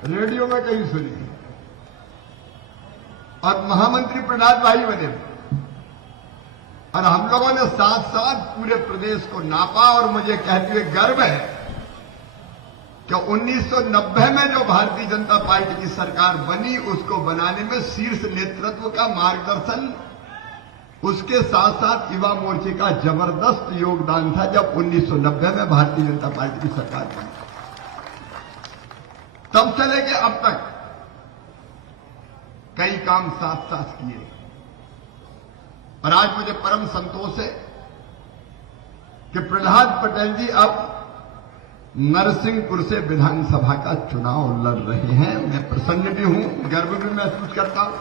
Radio में कहीं सुनी, और महामंत्री प्रहलाद भाई बने, और हम लोगों ने साथ साथ पूरे प्रदेश को नापा। और मुझे कहते हुए गर्व है कि 1990 में जो भारतीय जनता पार्टी की सरकार बनी, उसको बनाने में शीर्ष नेतृत्व का मार्गदर्शन, उसके साथ साथ युवा मोर्चे का जबरदस्त योगदान था जब 1990 में भारतीय जनता पार्टी की सरकार बनी। तब से लेके अब तक कई काम साथ साथ किए, और आज मुझे परम संतोष है कि प्रहलाद पटेल जी अब नरसिंहपुर से विधानसभा का चुनाव लड़ रहे हैं। मैं प्रसन्न भी हूं, गर्व भी महसूस करता हूं,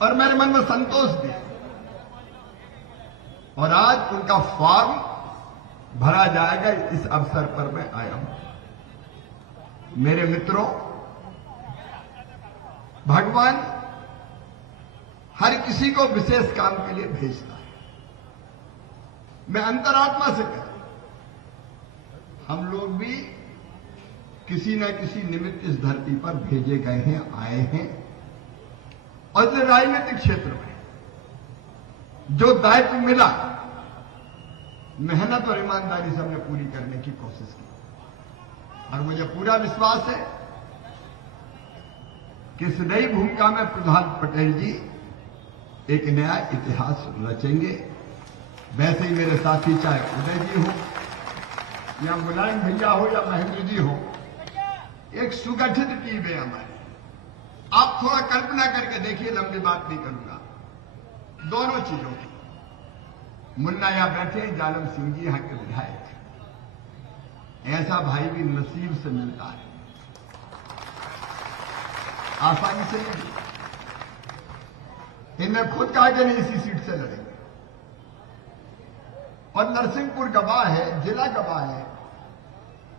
और मेरे मन में संतोष भी। और आज उनका फॉर्म भरा जाएगा, इस अवसर पर मैं आया हूं। मेरे मित्रों, भगवान हर किसी को विशेष काम के लिए भेजता है। मैं अंतरात्मा से कहता हूं, हम लोग भी किसी न किसी निमित्त इस धरती पर भेजे गए हैं, आए हैं। और जो राजनीतिक क्षेत्र में जो दायित्व मिला, मेहनत और ईमानदारी से हमने पूरी करने की कोशिश की, और मुझे पूरा विश्वास है कि इस नई भूमिका में प्रहलाद पटेल जी एक नया इतिहास रचेंगे। वैसे ही मेरे साथी, चाहे उदय जी हो या मुलायम भैया हो या महेंद्र जी हो, एक सुगठित टीम है हमारी। आप थोड़ा कल्पना करके देखिए, लंबी बात नहीं करूंगा, दोनों चीजों की। मुन्ना यहां बैठे हैं, जालम सिंह जी यहां के विधायक, ऐसा भाई भी नसीब से मिलता है, आसानी से नहीं। इन्हें खुद कहा कि नहीं इसी सीट से लड़ेंगे, और नरसिंहपुर गवाह है, जिला गवाह है।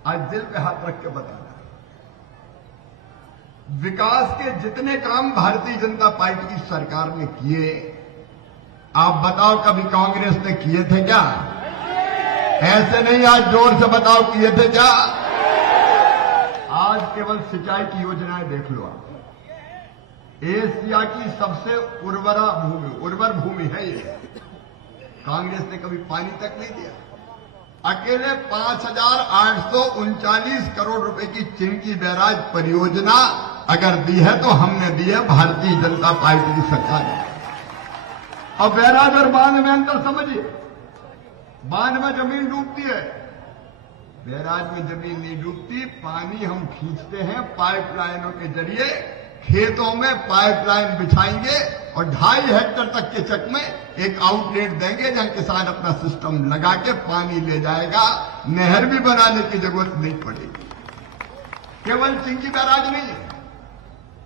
आज दिल पे हाथ रख के बताना, विकास के जितने काम भारतीय जनता पार्टी की सरकार ने किए, आप बताओ कभी कांग्रेस ने किए थे क्या? ऐसे नहीं, आज जोर से बताओ किए थे क्या? आज केवल सिंचाई की योजनाएं देख लो आप। एशिया की सबसे उर्वर भूमि है ये, कांग्रेस ने कभी पानी तक नहीं दिया। अकेले 5,839 करोड़ रुपए की चिंकी बैराज परियोजना अगर दी है तो हमने दी है, भारतीय जनता पार्टी की सरकार ने। और बैराज और बांध में अंतर समझिए, बांध में जमीन डूबती है, बैराज में जमीन नहीं डूबती। पानी हम खींचते हैं पाइपलाइनों के जरिए, खेतों में पाइपलाइन बिछाएंगे और 2.5 हेक्टेयर तक के चक में एक आउटलेट देंगे जहां किसान अपना सिस्टम लगा के पानी ले जाएगा। नहर भी बनाने की जरूरत नहीं पड़ेगी। केवल चिंकी बैराज नहीं है,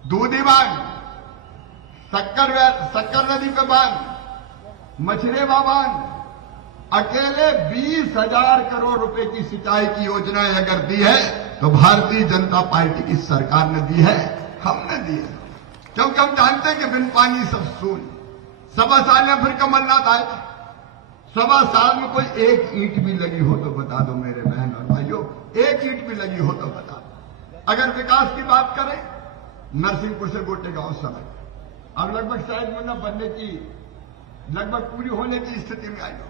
दूधी बांध, शक्कर नदी पे बांध, मछरेवा बांध, अकेले 20,000 करोड़ रुपए की सिंचाई की योजनाएं अगर दी है तो भारतीय जनता पार्टी की सरकार ने दी है, हमने दी है। क्योंकि हम जानते हैं कि बिन पानी सब शून्य। 1.25 साल में फिर कमलनाथ आए, 1.25 साल में कोई एक ईंट भी लगी हो तो बता दो मेरे बहन और भाइयों, एक ईंट भी लगी हो तो बता दो। अगर विकास की बात करें, नरसिंहपुर से गोटेगांव सड़क अब लगभग शायद मतलब बनने की, लगभग पूरी होने की स्थिति में आई हो।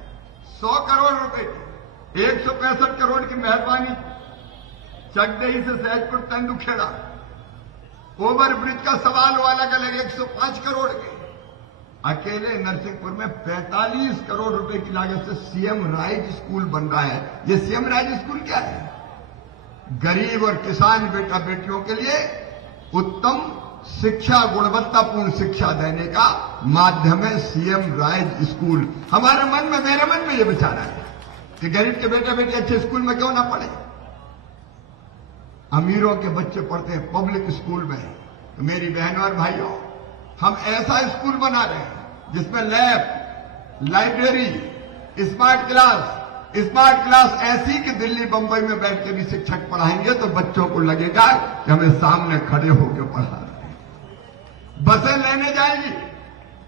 100 करोड़ रुपए की, 165 करोड़ की मेहरबानी, चकदही से सहजपुर तेंदुखेड़ा, ओवर ब्रिज का सवाल वाला का लगे 105 करोड़ के। अकेले नरसिंहपुर में 45 करोड़ रुपए की लागत से सीएम राइज स्कूल बन रहा है। ये सीएम राइज स्कूल क्या है? गरीब और किसान बेटा बेटियों के लिए उत्तम शिक्षा, गुणवत्तापूर्ण शिक्षा देने का माध्यम है सीएम राइज स्कूल। हमारे मन में, मेरे मन में यह विचार है कि गरीब के बेटा बेटी अच्छे स्कूल में क्यों ना पढ़े। अमीरों के बच्चे पढ़ते हैं पब्लिक स्कूल में। तो मेरी बहनों और भाइयों, हम ऐसा स्कूल बना रहे हैं जिसमें लैब, लाइब्रेरी, स्मार्ट क्लास ऐसी कि दिल्ली बंबई में बैठ के भी शिक्षक पढ़ाएंगे तो बच्चों को लगेगा कि हमें सामने खड़े होकर पढ़ा रहे हैं। बसें लेने जाएगी,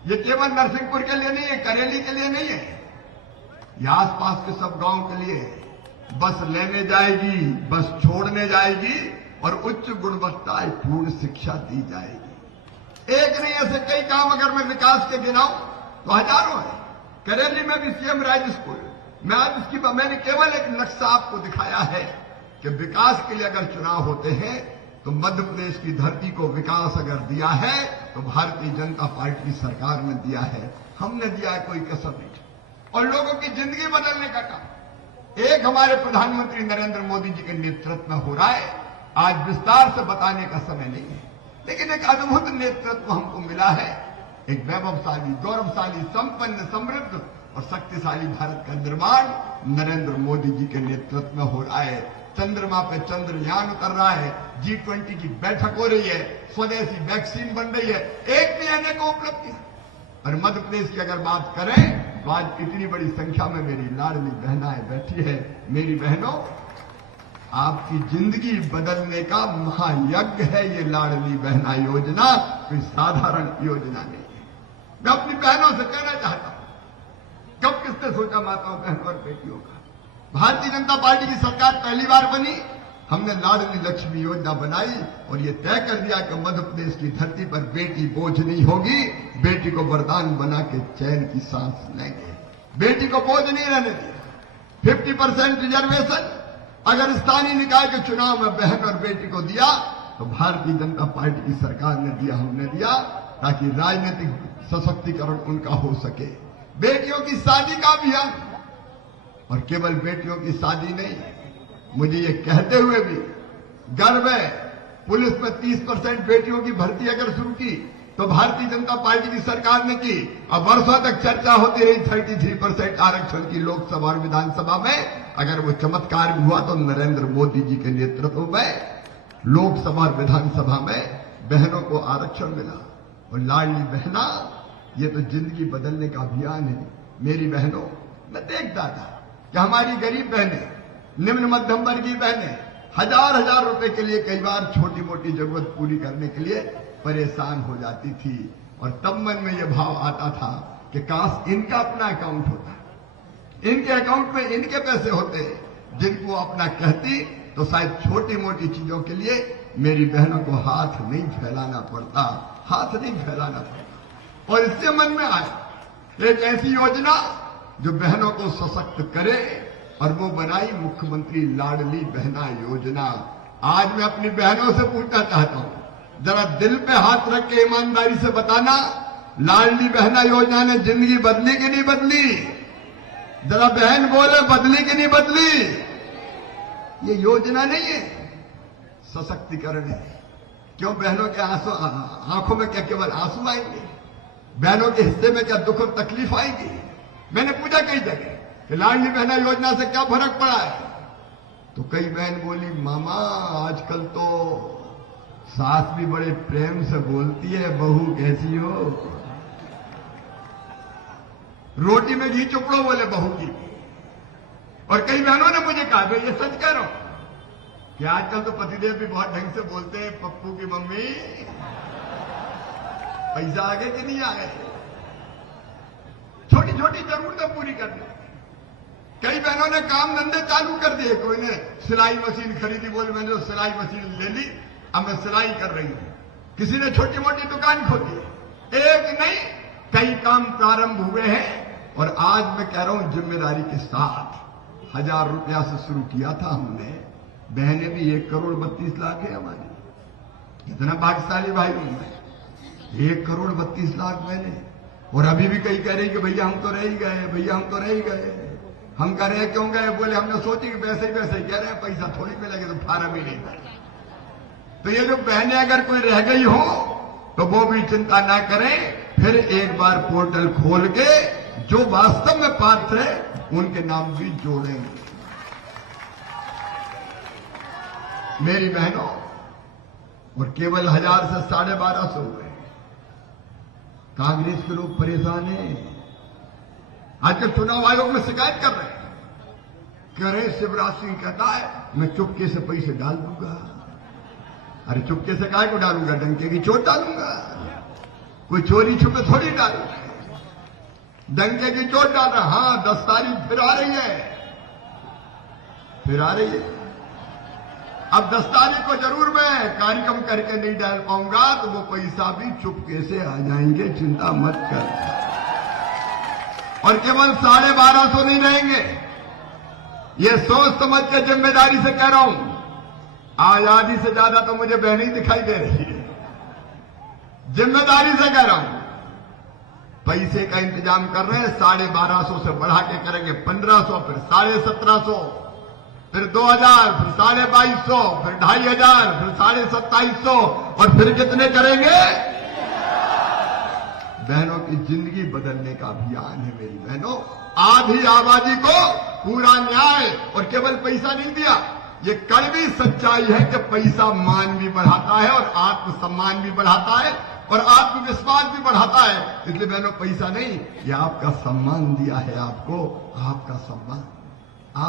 ये केवल नरसिंहपुर के लिए नहीं है, करेली के लिए नहीं है, ये आसपास के सब गांव के लिए है। बस लेने जाएगी, बस छोड़ने जाएगी, और उच्च गुणवत्तापूर्ण शिक्षा दी जाएगी। एक नहीं, ऐसे कई काम अगर मैं विकास के गिनाऊं तो हजारों है। करेली में भी सीएम राइज स्कूल, मैंने केवल एक नक्शा आपको दिखाया है कि विकास के लिए अगर चुनाव होते हैं तो मध्य प्रदेश की धरती को विकास अगर दिया है तो भारतीय जनता पार्टी की सरकार ने दिया है, हमने दिया है, कोई कसर नहीं। और लोगों की जिंदगी बदलने का काम एक हमारे प्रधानमंत्री नरेंद्र मोदी जी के नेतृत्व में हो रहा है। आज विस्तार से बताने का समय नहीं है, लेकिन एक अद्भुत नेतृत्व हमको मिला है। एक वैभवशाली, गौरवशाली, संपन्न, समृद्ध और शक्तिशाली भारत का निर्माण नरेंद्र मोदी जी के नेतृत्व में हो रहा है। चंद्रमा पे चंद्रयान उतर रहा है, G20 की बैठक हो रही है, स्वदेशी वैक्सीन बन रही है, एक नहीं अनेकों उपलब्धियां। और मध्य प्रदेश की अगर बात करें तो आज इतनी बड़ी संख्या में मेरी लाडली बहनाएं बैठी है। मेरी बहनों, आपकी जिंदगी बदलने का महायज्ञ है ये लाडली बहना योजना, कोई साधारण योजना नहीं है। मैं अपनी बहनों से कहना चाहता हूं, कब किसने सोचा माताओं, बहनों और बेटियों का? भारतीय जनता पार्टी की सरकार पहली बार बनी, हमने लाडली लक्ष्मी योजना बनाई और ये तय कर दिया कि मध्य प्रदेश की धरती पर बेटी बोझ नहीं होगी, बेटी को वरदान बना के चैन की सांस लेंगे, बेटी को बोझ नहीं रहने दिया। 50% रिजर्वेशन अगर स्थानीय निकाय के चुनाव में बहन और बेटी को दिया तो भारतीय जनता पार्टी की सरकार ने दिया, हमने दिया, ताकि राजनीतिक सशक्तिकरण उनका हो सके। बेटियों की शादी का अभियान, और केवल बेटियों की शादी नहीं, मुझे ये कहते हुए भी गर्व है, पुलिस में 30% बेटियों की भर्ती अगर शुरू की तो भारतीय जनता पार्टी की सरकार ने की। अब वर्षों तक चर्चा होती रही 33% आरक्षण की लोकसभा और विधानसभा में, अगर वो चमत्कार भी हुआ तो नरेंद्र मोदी जी के नेतृत्व में लोकसभा और विधानसभा में बहनों को आरक्षण मिला। और लाडली बहना, ये तो जिंदगी बदलने का अभियान है। मेरी बहनों, मैं देखता था कि हमारी गरीब बहनें, निम्न मध्यम वर्गीय बहनें हजार रुपए के लिए कई बार छोटी मोटी जरूरत पूरी करने के लिए परेशान हो जाती थी। और तब मन में यह भाव आता था कि काश इनका अपना अकाउंट होता, इनके अकाउंट में इनके पैसे होते, जिनको अपना कहती तो शायद छोटी मोटी चीजों के लिए मेरी बहनों को हाथ नहीं फैलाना पड़ता, हाथ नहीं फैलाना पड़ता। और इससे मन में आया एक ऐसी योजना जो बहनों को सशक्त करे, और वो बनाई मुख्यमंत्री लाडली बहना योजना। आज मैं अपनी बहनों से पूछना चाहता हूं, जरा दिल पे हाथ रख के ईमानदारी से बताना, लाडली बहना योजना ने जिंदगी बदली कि नहीं बदली? जरा बहन बोले, बदली कि नहीं बदली? ये योजना नहीं है, सशक्तिकरण है। क्यों बहनों के आंखों में क्या केवल आंसू आएंगे? बहनों के हिस्से में क्या दुख और तकलीफ आएगी? मैंने पूछा कई जगह कि लाडली बहना योजना से क्या फर्क पड़ा है, तो कई बहन बोली, मामा आजकल तो सास भी बड़े प्रेम से बोलती है, बहू कैसी हो? रोटी में घी चुपड़ो बोले बहू की। और कई बहनों ने मुझे कहा, भाई ये सच कह रहा हूं कि आजकल तो पतिदेव भी बहुत ढंग से बोलते हैं, पप्पू की मम्मी पैसा आ गए कि नहीं आ गए? छोटी छोटी जरूरतें पूरी करनी। कई बहनों ने काम धंधे चालू कर दिए, कोई ने सिलाई मशीन खरीदी, बोले मैंने तो सिलाई मशीन ले ली, अब मैं सिलाई कर रही हूं। किसी ने छोटी मोटी दुकान खोली। एक नहीं, कई काम प्रारंभ हुए हैं। और आज मैं कह रहा हूं जिम्मेदारी के साथ 1000 रुपया से शुरू किया था हमने। बहनें भी 1,32,00,000 है हमारी। इतना भाग्यशाली भाई हूं मैं, 1,32,00,000 बहनें। और अभी भी कई कह रही कि भैया हम तो रह ही गए, भैया हम तो रह ही गए। हम कह रहे हैं क्यों गए? बोले हमने सोची कि वैसे ही कह रहे हैं, पैसा थोड़ी मिलेगा, तो फार्म ही नहीं भरा। तो ये जो बहनें अगर कोई रह गई हो तो वो भी चिंता ना करें, फिर एक बार पोर्टल खोल के जो वास्तव में पात्र है उनके नाम भी जोड़ेंगे। मेरी बहनों, और केवल 1000 से 1250 हुए। कांग्रेस के लोग परेशान हैं, आजकल चुनाव आयोग में शिकायत कर रहे हैं। कह रहे शिवराज सिंह कहता है मैं चुपके से पैसे डाल दूंगा। अरे चुपके से काहे को डालूंगा? डंके की चोट डालूंगा। कोई चोरी छुपे थोड़ी डालूंगा, डंके की चोट डाल रहा। हाँ, 10 तारीख फिर आ रही है, फिर आ रही है। अब 10 तारीख को जरूर मैं कार्यक्रम करके नहीं डाल पाऊंगा, तो वो पैसा भी चुपके से आ जाएंगे, चिंता मत कर। और केवल 1250 नहीं रहेंगे, ये सोच समझ के जिम्मेदारी से कह रहा हूं। आजादी से ज्यादा तो मुझे बहन ही दिखाई दे रही है, जिम्मेदारी से कह रहा हूं। पैसे का इंतजाम कर रहे हैं, 1250 से बढ़ा के करेंगे 1500, फिर 1750, फिर 2000, फिर 2250, फिर 2500, फिर 2750 और फिर कितने करेंगे? बहनों की जिंदगी बदलने का अभियान है मेरी बहनों। आधी आबादी को पूरा न्याय, और केवल पैसा नहीं दिया, ये कड़वी सच्चाई है कि पैसा मान भी बढ़ाता है और आत्मसम्मान भी बढ़ाता है और आत्मविश्वास भी बढ़ाता है। इसलिए बहनों पैसा नहीं, ये आपका सम्मान दिया है, आपको आपका सम्मान।